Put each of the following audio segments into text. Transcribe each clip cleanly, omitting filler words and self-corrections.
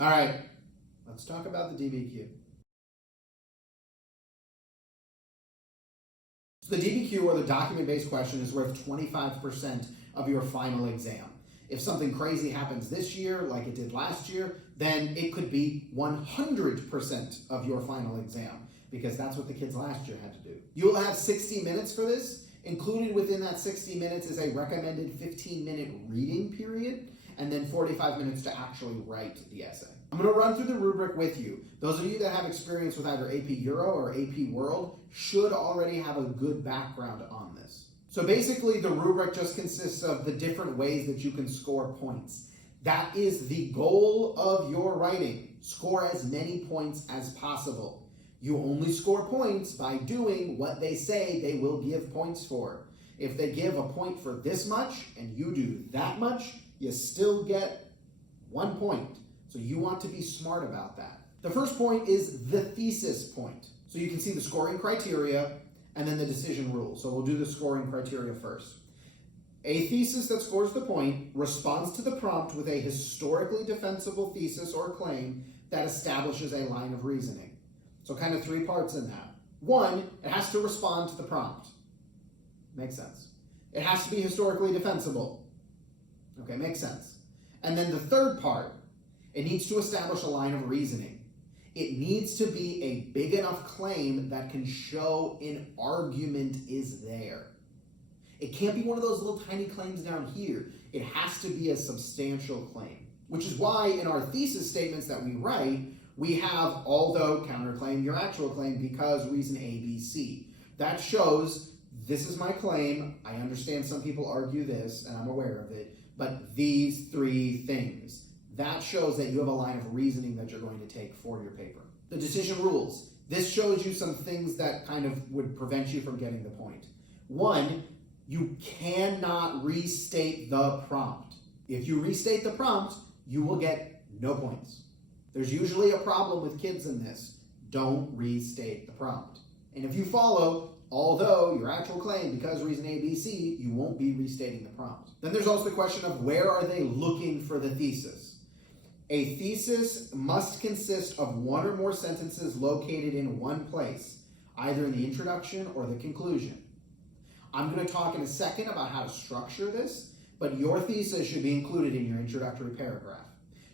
All right, let's talk about the DBQ. So the DBQ, or the document-based question, is worth 25% of your final exam. If something crazy happens this year, like it did last year, then it could be 100% of your final exam, because that's what the kids last year had to do. You will have 60 minutes for this. Included within that 60 minutes is a recommended 15-minute reading period, and then 45 minutes to actually write the essay. I'm going to run through the rubric with you. Those of you that have experience with either AP Euro or AP World should already have a good background on this. So basically, the rubric just consists of the different ways that you can score points. That is the goal of your writing. Score as many points as possible. You only score points by doing what they say they will give points for. If they give a point for this much and you do that much, you still get 1 point. So you want to be smart about that. The first point is the thesis point. So you can see the scoring criteria and then the decision rules. So we'll do the scoring criteria first. A thesis that scores the point responds to the prompt with a historically defensible thesis or claim that establishes a line of reasoning. So kind of 3 parts in that. 1, it has to respond to the prompt. Makes sense. It has to be historically defensible. Okay, makes sense. And then the third part, it needs to establish a line of reasoning. It needs to be a big enough claim that can show an argument is there. It can't be one of those little tiny claims down here. It has to be a substantial claim, which is why in our thesis statements that we write, we have although, counterclaim, your actual claim, because, reason A, B, C. That shows this is my claim. I understand some people argue this, and I'm aware of it, but these 3 things. That shows that you have a line of reasoning that you're going to take for your paper. The decision rules. This shows you some things that kind of would prevent you from getting the point. 1, you cannot restate the prompt. If you restate the prompt, you will get no points. There's usually a problem with kids in this. Don't restate the prompt. And if you follow, although your actual claim, because reason A, B, C, you won't be restating the prompt. Then there's also the question of where are they looking for the thesis? A thesis must consist of 1 or more sentences located in one place, either in the introduction or the conclusion. I'm going to talk in a second about how to structure this, but your thesis should be included in your introductory paragraph.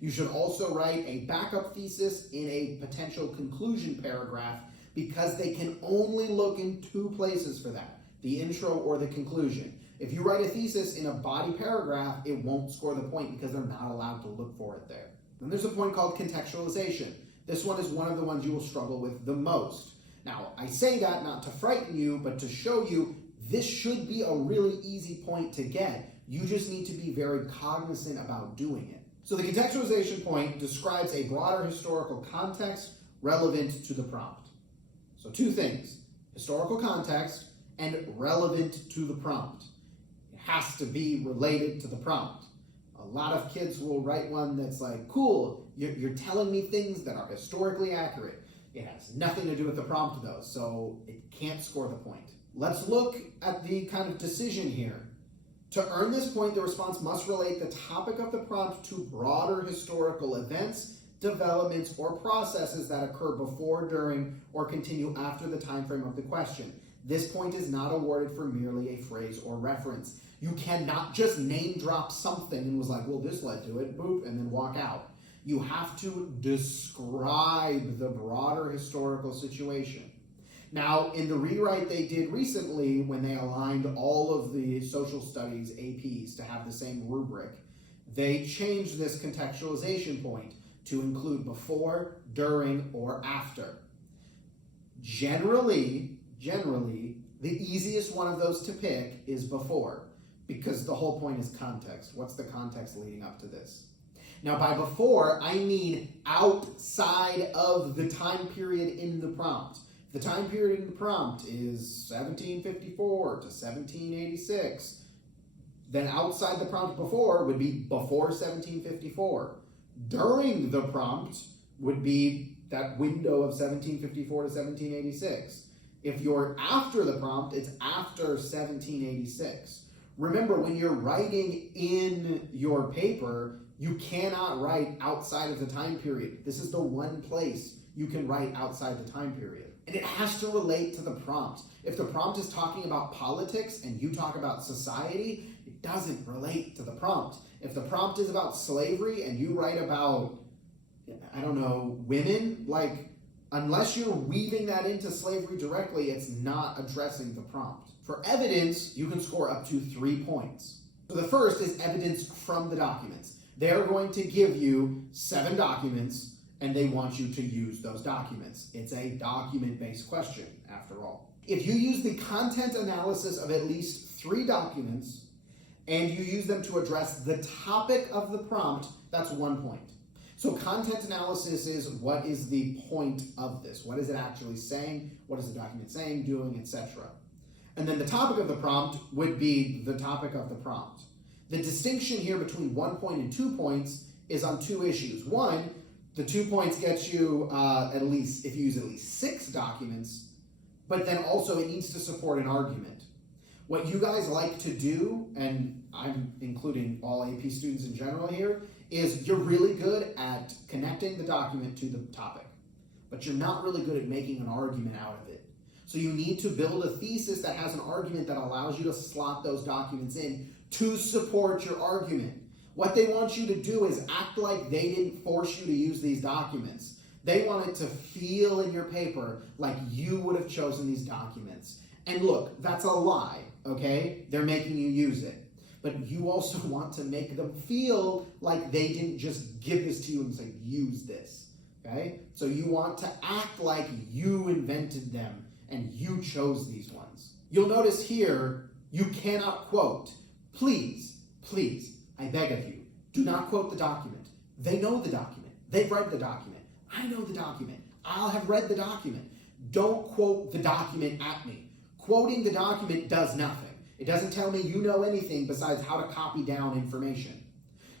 You should also write a backup thesis in a potential conclusion paragraph, because they can only look in 2 places for that, the intro or the conclusion. If you write a thesis in a body paragraph, it won't score the point because they're not allowed to look for it there. Then there's a point called contextualization. This one is one of the ones you will struggle with the most. Now, I say that not to frighten you, but to show you this should be a really easy point to get. You just need to be very cognizant about doing it. So the contextualization point describes a broader historical context relevant to the prompt. So 2 things, historical context and relevant to the prompt. It has to be related to the prompt. A lot of kids will write one that's like, cool, you're telling me things that are historically accurate. It has nothing to do with the prompt though, so it can't score the point. Let's look at the kind of decision here. To earn this point, the response must relate the topic of the prompt to broader historical events, developments, or processes that occur before, during, or continue after the time frame of the question. This point is not awarded for merely a phrase or reference. You cannot just name drop something and was like, well, this led to it, boop, and then walk out. You have to describe the broader historical situation. Now, in the rewrite they did recently, when they aligned all of the social studies APs to have the same rubric, they changed this contextualization point to include before, during, or after. Generally, the easiest one of those to pick is before, because the whole point is context. What's the context leading up to this? Now, by before, I mean outside of the time period in the prompt. The time period in the prompt is 1754 to 1786. Then outside the prompt before would be before 1754. During the prompt would be that window of 1754 to 1786. If you're after the prompt, it's after 1786. Remember, when you're writing in your paper, you cannot write outside of the time period. This is the one place you can write outside the time period. And it has to relate to the prompt. If the prompt is talking about politics and you talk about society, it doesn't relate to the prompt. If the prompt is about slavery and you write about, I don't know, women, like, unless you're weaving that into slavery directly, it's not addressing the prompt. For evidence, you can score up to 3 points. So the first is evidence from the documents. They're going to give you 7 documents and they want you to use those documents. It's a document-based question, after all. If you use the content analysis of at least 3 documents and you use them to address the topic of the prompt, that's 1 point. So content analysis is what is the point of this? What is it actually saying? What is the document saying, doing, etc.? And then the topic of the prompt would be the topic of the prompt. The distinction here between 1 point and 2 points is on 2 issues. One, the 2 points get you at least, if you use at least 6 documents, but then also it needs to support an argument. What you guys like to do, and I'm including all AP students in general here, is you're really good at connecting the document to the topic, but you're not really good at making an argument out of it. So you need to build a thesis that has an argument that allows you to slot those documents in to support your argument. What they want you to do is act like they didn't force you to use these documents. They want it to feel in your paper like you would have chosen these documents. And look, that's a lie, okay? They're making you use it. But you also want to make them feel like they didn't just give this to you and say, use this, okay? So you want to act like you invented them and you chose these ones. You'll notice here, you cannot quote. Please, I beg of you, do not quote the document. They know the document. They've read the document. I know the document. I'll have read the document. Don't quote the document at me. Quoting the document does nothing. It doesn't tell me you know anything besides how to copy down information.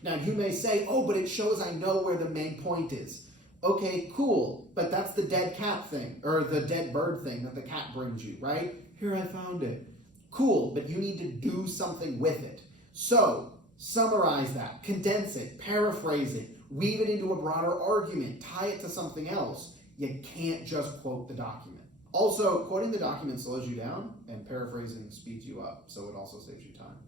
Now you may say, oh, but it shows I know where the main point is. Okay, cool, but that's the dead cat thing, or the dead bird thing that the cat brings you, right? Here, I found it. Cool, but you need to do something with it. So, summarize that, condense it, paraphrase it, weave it into a broader argument, tie it to something else. You can't just quote the document. Also, quoting the document slows you down, and paraphrasing speeds you up, so it also saves you time.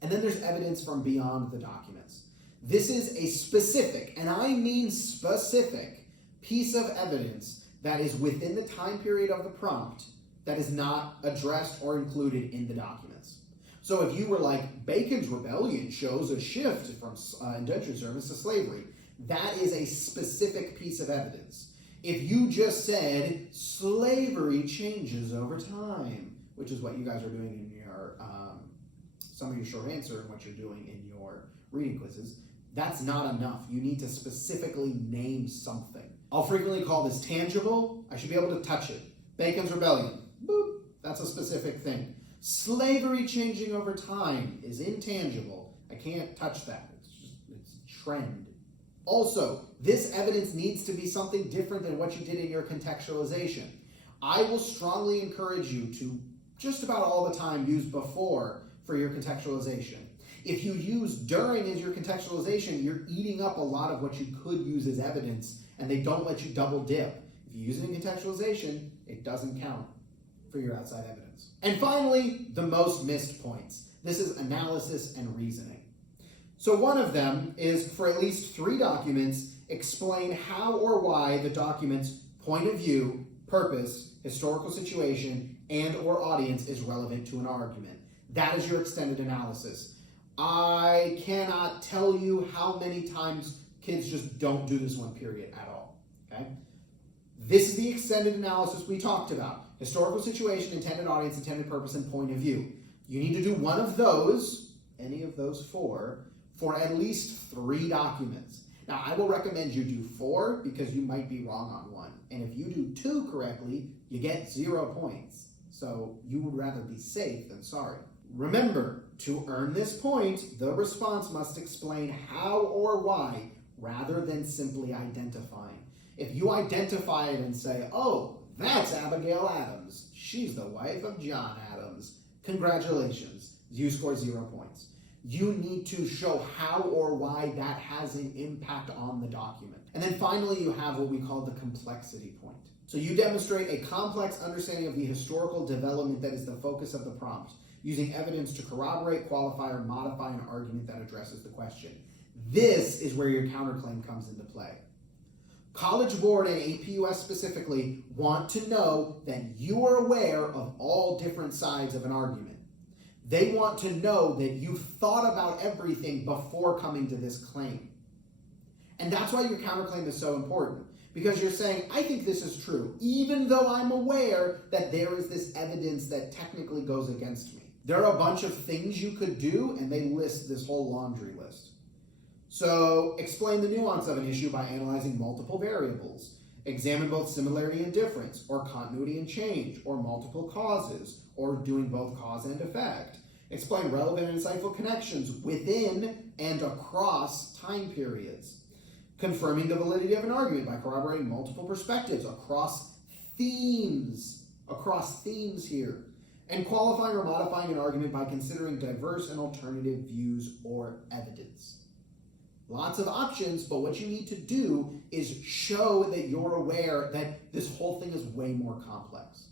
And then there's evidence from beyond the documents. This is a specific, and I mean specific, piece of evidence that is within the time period of the prompt that is not addressed or included in the documents. So if you were like, Bacon's Rebellion shows a shift from indentured service to slavery, that is a specific piece of evidence. If you just said, slavery changes over time, which is what you guys are doing in your, some of your short answer and what you're doing in your reading quizzes, that's not enough. You need to specifically name something. I'll frequently call this tangible. I should be able to touch it. Bacon's Rebellion. Boop. That's a specific thing. Slavery changing over time is intangible. I can't touch that. It's a trend. Also, this evidence needs to be something different than what you did in your contextualization. I will strongly encourage you to just about all the time use before for your contextualization. If you use during as your contextualization, you're eating up a lot of what you could use as evidence, and they don't let you double dip. If you use it in contextualization, it doesn't count for your outside evidence. And finally, the most missed points. This is analysis and reasoning. So one of them is, for at least 3 documents, explain how or why the document's point of view, purpose, historical situation, and or audience is relevant to an argument. That is your extended analysis. I cannot tell you how many times kids just don't do this one period at all, okay? This is the extended analysis we talked about. Historical situation, intended audience, intended purpose, and point of view. You need to do one of those, any of those 4, for at least 3 documents. Now, I will recommend you do 4 because you might be wrong on 1. And if you do 2 correctly, you get 0 points. So you would rather be safe than sorry. Remember, to earn this point, the response must explain how or why rather than simply identifying. If you identify it and say, oh, that's Abigail Adams. She's the wife of John Adams. Congratulations, you score 0 points. you need to show how or why that has an impact on the document. And then finally, you have what we call the complexity point. So you demonstrate a complex understanding of the historical development that is the focus of the prompt, using evidence to corroborate, qualify, or modify an argument that addresses the question. This is where your counterclaim comes into play. College Board and APUS specifically want to know that you are aware of all different sides of an argument. They want to know that you've thought about everything before coming to this claim. And that's why your counterclaim is so important, because you're saying, I think this is true, even though I'm aware that there is this evidence that technically goes against me. There are a bunch of things you could do, and they list this whole laundry list. So explain the nuance of an issue by analyzing multiple variables. Examine both similarity and difference, or continuity and change, or multiple causes, or doing both cause and effect. Explain relevant and insightful connections within and across time periods. Confirming the validity of an argument by corroborating multiple perspectives across themes here. And qualifying or modifying an argument by considering diverse and alternative views or evidence. Lots of options, but what you need to do is show that you're aware that this whole thing is way more complex.